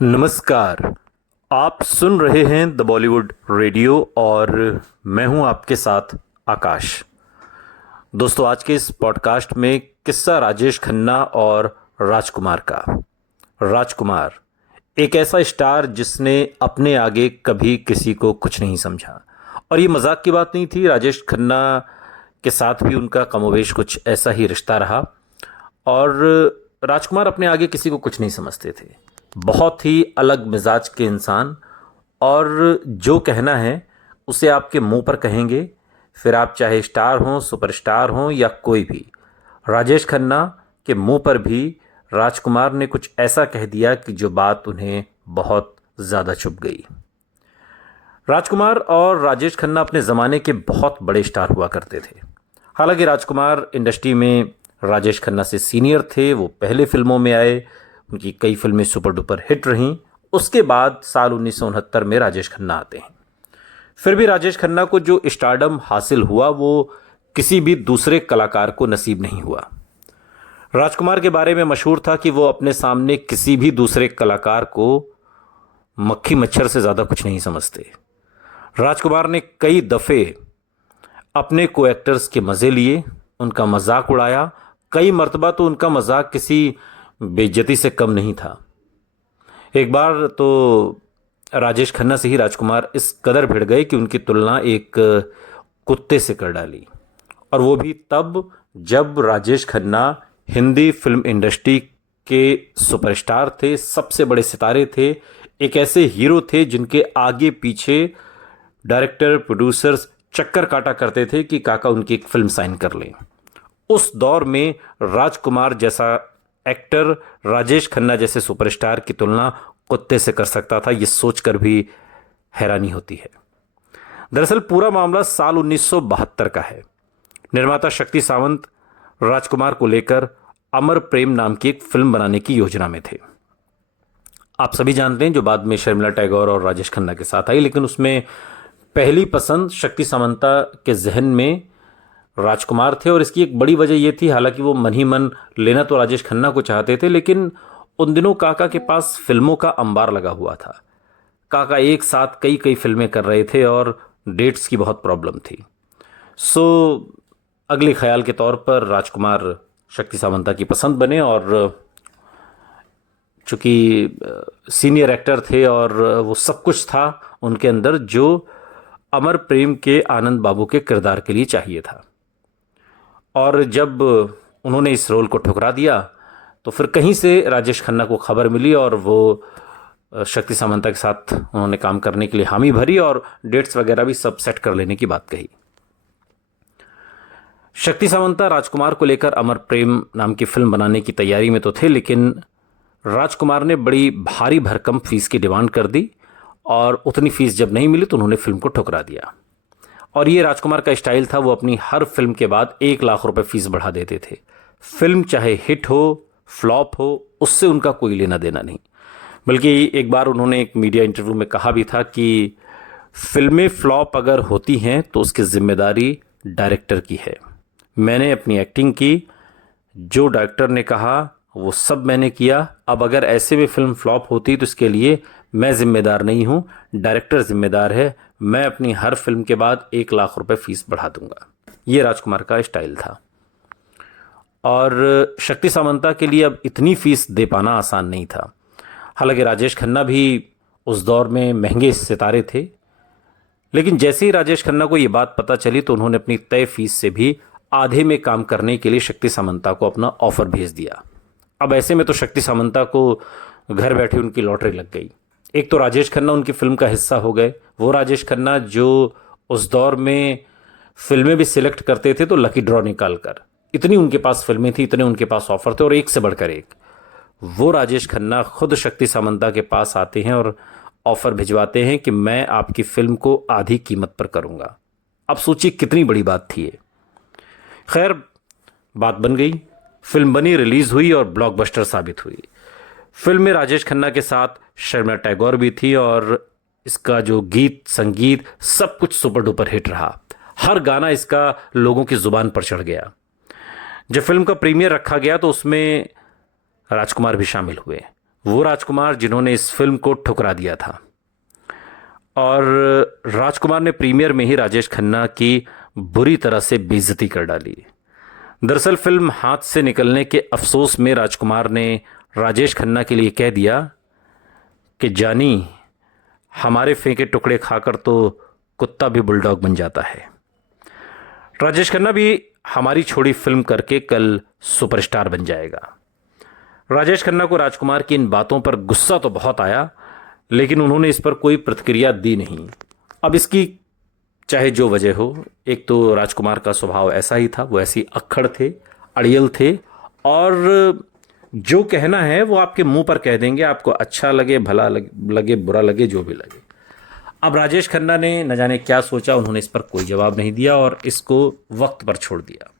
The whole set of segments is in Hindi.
नमस्कार। आप सुन रहे हैं द बॉलीवुड रेडियो और मैं हूं आपके साथ आकाश। दोस्तों, आज के इस पॉडकास्ट में किस्सा राजेश खन्ना और राजकुमार का। राजकुमार एक ऐसा स्टार जिसने अपने आगे कभी किसी को कुछ नहीं समझा, और ये मजाक की बात नहीं थी। राजेश खन्ना के साथ भी उनका कमोवेश कुछ ऐसा ही रिश्ता रहा और राजकुमार अपने आगे किसी को कुछ नहीं समझते थे। बहुत ही अलग मिजाज के इंसान, और जो कहना है उसे आपके मुंह पर कहेंगे, फिर आप चाहे स्टार हों, सुपरस्टार हों या कोई भी। राजेश खन्ना के मुंह पर भी राजकुमार ने कुछ ऐसा कह दिया कि जो बात उन्हें बहुत ज़्यादा चुभ गई। राजकुमार और राजेश खन्ना अपने ज़माने के बहुत बड़े स्टार हुआ करते थे। हालांकि राजकुमार इंडस्ट्री में राजेश खन्ना से सीनियर थे। वो पहले फिल्मों में आए, उनकी कई फिल्में सुपर डुपर हिट रहीं। उसके बाद साल 1969 में राजेश खन्ना आते हैं। फिर भी राजेश खन्ना को जो स्टारडम हासिल हुआ वो किसी भी दूसरे कलाकार को नसीब नहीं हुआ। राजकुमार के बारे में मशहूर था कि वो अपने सामने किसी भी दूसरे कलाकार को मक्खी मच्छर से ज़्यादा कुछ नहीं समझते। राजकुमार ने कई दफ़े अपने को एक्टर्स के मज़े लिए, उनका मजाक उड़ाया। कई मर्तबा तो उनका मजाक किसी बेइज्जती से कम नहीं था। एक बार तो राजेश खन्ना से ही राजकुमार इस कदर भिड़ गए कि उनकी तुलना एक कुत्ते से कर डाली, और वो भी तब जब राजेश खन्ना हिंदी फिल्म इंडस्ट्री के सुपरस्टार थे, सबसे बड़े सितारे थे, एक ऐसे हीरो थे जिनके आगे पीछे डायरेक्टर प्रोड्यूसर्स चक्कर काटा करते थे कि काका उनकी एक फिल्म साइन कर लें। उस दौर में राजकुमार जैसा एक्टर राजेश खन्ना जैसे सुपरस्टार की तुलना कुत्ते से कर सकता था, ये सोचकर भी हैरानी होती है। दरअसल पूरा मामला साल 1972 का है। निर्माता शक्ति सावंत राजकुमार को लेकर अमर प्रेम नाम की एक फिल्म बनाने की योजना में थे। आप सभी जानते हैं, जो बाद में शर्मिला टैगोर और राजेश खन्ना के साथ आई, लेकिन उसमें पहली पसंद शक्ति सामंता के जहन में राजकुमार थे। और इसकी एक बड़ी वजह यह थी, हालांकि वो मन ही मन लेना तो राजेश खन्ना को चाहते थे, लेकिन उन दिनों काका के पास फिल्मों का अंबार लगा हुआ था। काका एक साथ कई कई फिल्में कर रहे थे और डेट्स की बहुत प्रॉब्लम थी। सो अगले ख्याल के तौर पर राजकुमार शक्ति सामंता की पसंद बने, और चूंकि सीनियर एक्टर थे और वो सब कुछ था उनके अंदर जो अमर प्रेम के आनंद बाबू के किरदार के लिए चाहिए था। और जब उन्होंने इस रोल को ठुकरा दिया तो फिर कहीं से राजेश खन्ना को खबर मिली और वो शक्ति सामंता के साथ उन्होंने काम करने के लिए हामी भरी और डेट्स वगैरह भी सब सेट कर लेने की बात कही। शक्ति सामंता राजकुमार को लेकर अमर प्रेम नाम की फिल्म बनाने की तैयारी में तो थे, लेकिन राजकुमार ने बड़ी भारी भरकम फीस की डिमांड कर दी, और उतनी फीस जब नहीं मिली तो उन्होंने फिल्म को ठुकरा दिया। और ये राजकुमार का स्टाइल था, वो अपनी हर फिल्म के बाद 1 लाख रुपए फीस बढ़ा देते थे। फिल्म चाहे हिट हो फ्लॉप हो, उससे उनका कोई लेना देना नहीं। बल्कि एक बार उन्होंने एक मीडिया इंटरव्यू में कहा भी था कि फिल्में फ्लॉप अगर होती हैं तो उसकी जिम्मेदारी डायरेक्टर की है। मैंने अपनी एक्टिंग की, जो डायरेक्टर ने कहा वो सब मैंने किया। अब अगर ऐसे में फिल्म फ्लॉप होती तो इसके लिए मैं जिम्मेदार नहीं हूँ, डायरेक्टर जिम्मेदार है। मैं अपनी हर फिल्म के बाद 1 लाख रुपए फीस बढ़ा दूंगा। ये राजकुमार का स्टाइल था। और शक्ति सामंता के लिए अब इतनी फीस दे पाना आसान नहीं था। हालांकि राजेश खन्ना भी उस दौर में महंगे सितारे थे, लेकिन जैसे ही राजेश खन्ना को ये बात पता चली तो उन्होंने अपनी तय फीस से भी आधे में काम करने के लिए शक्ति सामंता को अपना ऑफर भेज दिया। अब ऐसे में तो शक्ति सामंता को घर बैठे उनकी लॉटरी लग गई। एक तो राजेश खन्ना उनकी फिल्म का हिस्सा हो गए, वो राजेश खन्ना जो उस दौर में फिल्में भी सिलेक्ट करते थे तो लकी ड्रॉ निकाल कर। इतनी उनके पास फिल्में थी, इतने उनके पास ऑफर थे, और एक से बढ़कर एक। वो राजेश खन्ना खुद शक्ति सामंता के पास आते हैं और ऑफर भिजवाते हैं कि मैं आपकी फिल्म को आधी कीमत पर करूंगा। अब सोचिए कितनी बड़ी बात थी ये। खैर, बात बन गई, फिल्म बनी, रिलीज हुई और ब्लॉकबस्टर साबित हुई। फिल्म में राजेश खन्ना के साथ शर्मिला टैगोर भी थी, और इसका जो गीत संगीत सब कुछ सुपर डुपर हिट रहा। हर गाना इसका लोगों की जुबान पर चढ़ गया। जब फिल्म का प्रीमियर रखा गया तो उसमें राजकुमार भी शामिल हुए। वो राजकुमार जिन्होंने इस फिल्म को ठुकरा दिया था। और राजकुमार ने प्रीमियर में ही राजेश खन्ना की बुरी तरह से बेइज्जती कर डाली। दरअसल फिल्म हाथ से निकलने के अफसोस में राजकुमार ने राजेश खन्ना के लिए कह दिया कि जानी, हमारे फेंके टुकड़े खाकर तो कुत्ता भी बुलडॉग बन जाता है। राजेश खन्ना भी हमारी छोड़ी फिल्म करके कल सुपरस्टार बन जाएगा। राजेश खन्ना को राजकुमार की इन बातों पर गुस्सा तो बहुत आया, लेकिन उन्होंने इस पर कोई प्रतिक्रिया दी नहीं। अब इसकी चाहे जो वजह हो, एक तो राजकुमार का स्वभाव ऐसा ही था, वो ऐसी अक्खड़ थे, अड़ियल थे, और जो कहना है वो आपके मुंह पर कह देंगे, आपको अच्छा लगे, भला लगे, बुरा लगे, जो भी लगे। अब राजेश खन्ना ने न जाने क्या सोचा, उन्होंने इस पर कोई जवाब नहीं दिया और इसको वक्त पर छोड़ दिया।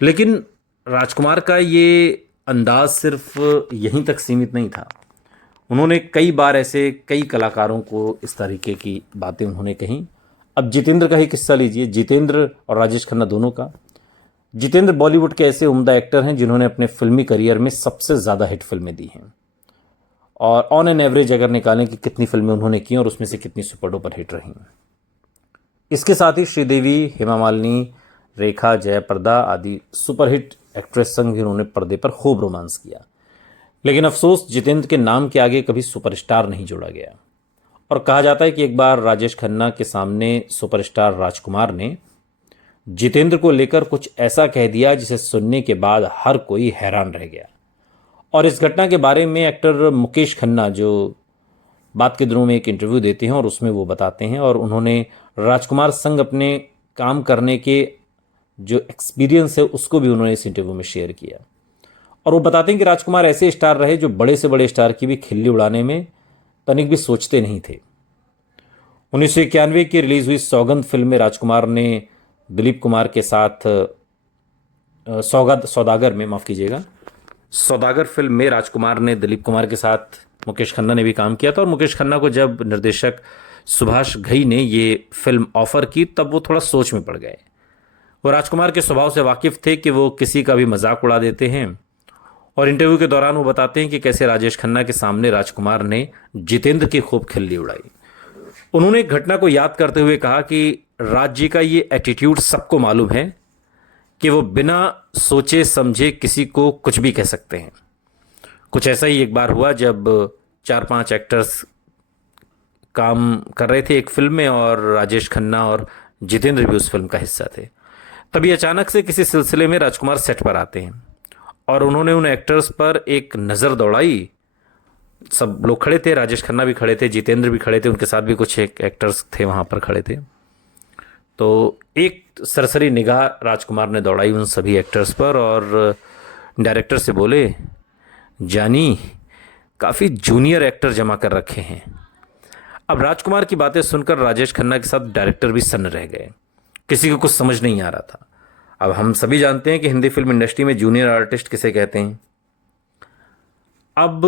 लेकिन राजकुमार का ये अंदाज सिर्फ यहीं तक सीमित नहीं था। उन्होंने कई बार ऐसे कई कलाकारों को इस तरीके की बातें उन्होंने कहीं। अब जितेंद्र का ही किस्सा लीजिए, जितेंद्र और राजेश खन्ना दोनों का। जितेंद्र बॉलीवुड के ऐसे उम्दा एक्टर हैं जिन्होंने अपने फिल्मी करियर में सबसे ज़्यादा हिट फिल्में दी हैं, और ऑन एन एवरेज अगर निकालें कि कितनी फिल्में उन्होंने की और उसमें से कितनी सुपर डुपर हिट रही। इसके साथ ही श्रीदेवी, हेमा मालिनी, रेखा, जयाप्रदा आदि सुपरहिट एक्ट्रेस संग भी उन्होंने पर्दे पर खूब रोमांस किया। लेकिन अफसोस, जितेंद्र के नाम के आगे कभी सुपरस्टार नहीं जोड़ा गया। और कहा जाता है कि एक बार राजेश खन्ना के सामने सुपरस्टार राजकुमार ने जितेंद्र को लेकर कुछ ऐसा कह दिया जिसे सुनने के बाद हर कोई हैरान रह गया। और इस घटना के बारे में एक्टर मुकेश खन्ना, जो बात के दिनों में एक इंटरव्यू देते हैं और उसमें वो बताते हैं, और उन्होंने राजकुमार संग अपने काम करने के जो एक्सपीरियंस है उसको भी उन्होंने इस इंटरव्यू में शेयर किया। और वो बताते हैं कि राजकुमार ऐसे स्टार रहे जो बड़े से बड़े स्टार की भी खिल्ली उड़ाने में तनिक भी सोचते नहीं थे। 1991 की रिलीज हुई सौगंध फिल्म में राजकुमार ने दिलीप कुमार के साथ सौदागर में, माफ कीजिएगा, सौदागर फिल्म में राजकुमार ने दिलीप कुमार के साथ मुकेश खन्ना ने भी काम किया था। और मुकेश खन्ना को जब निर्देशक सुभाष घई ने ये फिल्म ऑफर की तब वो थोड़ा सोच में पड़ गए। वो राजकुमार के स्वभाव से वाकिफ थे कि वो किसी का भी मजाक उड़ा देते हैं। और इंटरव्यू के दौरान वो बताते हैं कि कैसे राजेश खन्ना के सामने राजकुमार ने जितेंद्र की खूब खिल्ली उड़ाई। उन्होंने एक घटना को याद करते हुए कहा कि राज जी का ये एटीट्यूड सबको मालूम है कि वो बिना सोचे समझे किसी को कुछ भी कह सकते हैं। कुछ ऐसा ही एक बार हुआ जब 4-5 एक्टर्स काम कर रहे थे एक फिल्म में और राजेश खन्ना और जितेंद्र भी उस फिल्म का हिस्सा थे। तभी अचानक से किसी सिलसिले में राजकुमार सेट पर आते हैं और उन्होंने उन एक्टर्स पर एक नज़र दौड़ाई। सब लोग खड़े थे, राजेश खन्ना भी खड़े थे, जितेंद्र भी खड़े थे, उनके साथ भी कुछ एक एक्टर्स थे वहाँ पर खड़े थे। तो एक सरसरी निगाह राजकुमार ने दौड़ाई उन सभी एक्टर्स पर और डायरेक्टर से बोले, जानी, काफ़ी जूनियर एक्टर जमा कर रखे हैं। अब राजकुमार की बातें सुनकर राजेश खन्ना के साथ डायरेक्टर भी सन्न रह गए। किसी को कुछ समझ नहीं आ रहा था। अब हम सभी जानते हैं कि हिंदी फिल्म इंडस्ट्री में जूनियर आर्टिस्ट किसे कहते हैं। अब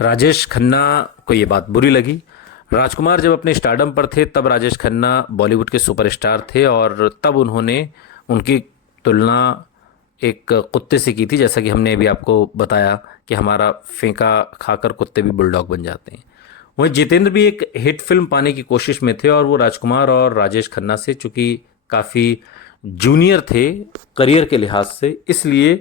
राजेश खन्ना को ये बात बुरी लगी। राजकुमार जब अपने स्टारडम पर थे तब राजेश खन्ना बॉलीवुड के सुपरस्टार थे और तब उन्होंने उनकी तुलना एक कुत्ते से की थी, जैसा कि हमने अभी आपको बताया कि हमारा फेंका खाकर कुत्ते भी बुलडॉग बन जाते हैं। वहीं जितेंद्र भी एक हिट फिल्म पाने की कोशिश में थे और वो राजकुमार और राजेश खन्ना से चूँकि काफ़ी जूनियर थे करियर के लिहाज से, इसलिए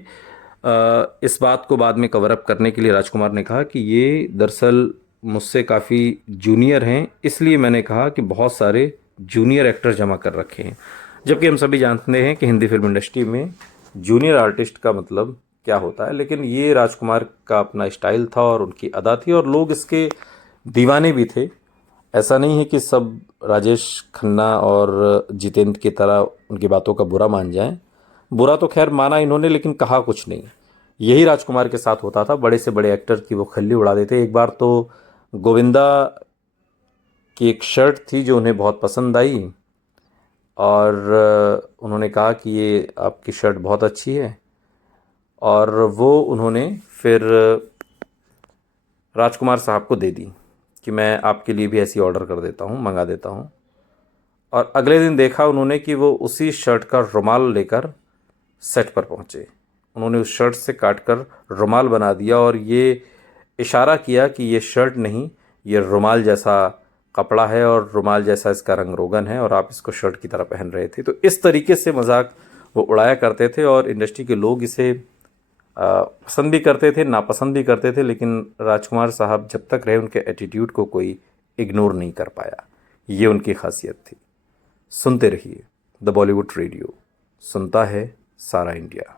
इस बात को बाद में कवर अप करने के लिए राजकुमार ने कहा कि ये दरअसल मुझसे काफ़ी जूनियर हैं, इसलिए मैंने कहा कि बहुत सारे जूनियर एक्टर जमा कर रखे हैं। जबकि हम सभी जानते हैं कि हिंदी फिल्म इंडस्ट्री में जूनियर आर्टिस्ट का मतलब क्या होता है, लेकिन ये राजकुमार का अपना स्टाइल था और उनकी अदा थी और लोग इसके दीवाने भी थे। ऐसा नहीं है कि सब राजेश खन्ना और जितेंद्र की तरह उनकी बातों का बुरा मान जाएं। बुरा तो खैर माना इन्होंने, लेकिन कहा कुछ नहीं। यही राजकुमार के साथ होता था, बड़े से बड़े एक्टर की वो खल्ली उड़ा देते। एक बार तो गोविंदा की एक शर्ट थी जो उन्हें बहुत पसंद आई और उन्होंने कहा कि ये आपकी शर्ट बहुत अच्छी है, और वो उन्होंने फिर राजकुमार साहब को दे दी कि मैं आपके लिए भी ऐसी ऑर्डर कर देता हूँ, मंगा देता हूँ। और अगले दिन देखा उन्होंने कि वो उसी शर्ट का रुमाल लेकर सेट पर पहुँचे। उन्होंने उस शर्ट से काटकर रुमाल बना दिया और ये इशारा किया कि ये शर्ट नहीं, ये रुमाल जैसा कपड़ा है और रुमाल जैसा इसका रंग रोगन है और आप इसको शर्ट की तरह पहन रहे थे। तो इस तरीके से मजाक वो उड़ाया करते थे और इंडस्ट्री के लोग इसे पसंद भी करते थे, नापसंद भी करते थे, लेकिन राजकुमार साहब जब तक रहे उनके एटीट्यूड को कोई इग्नोर नहीं कर पाया। ये उनकी खासियत थी। सुनते रहिए द बॉलीवुड रेडियो, सुनता है सारा इंडिया।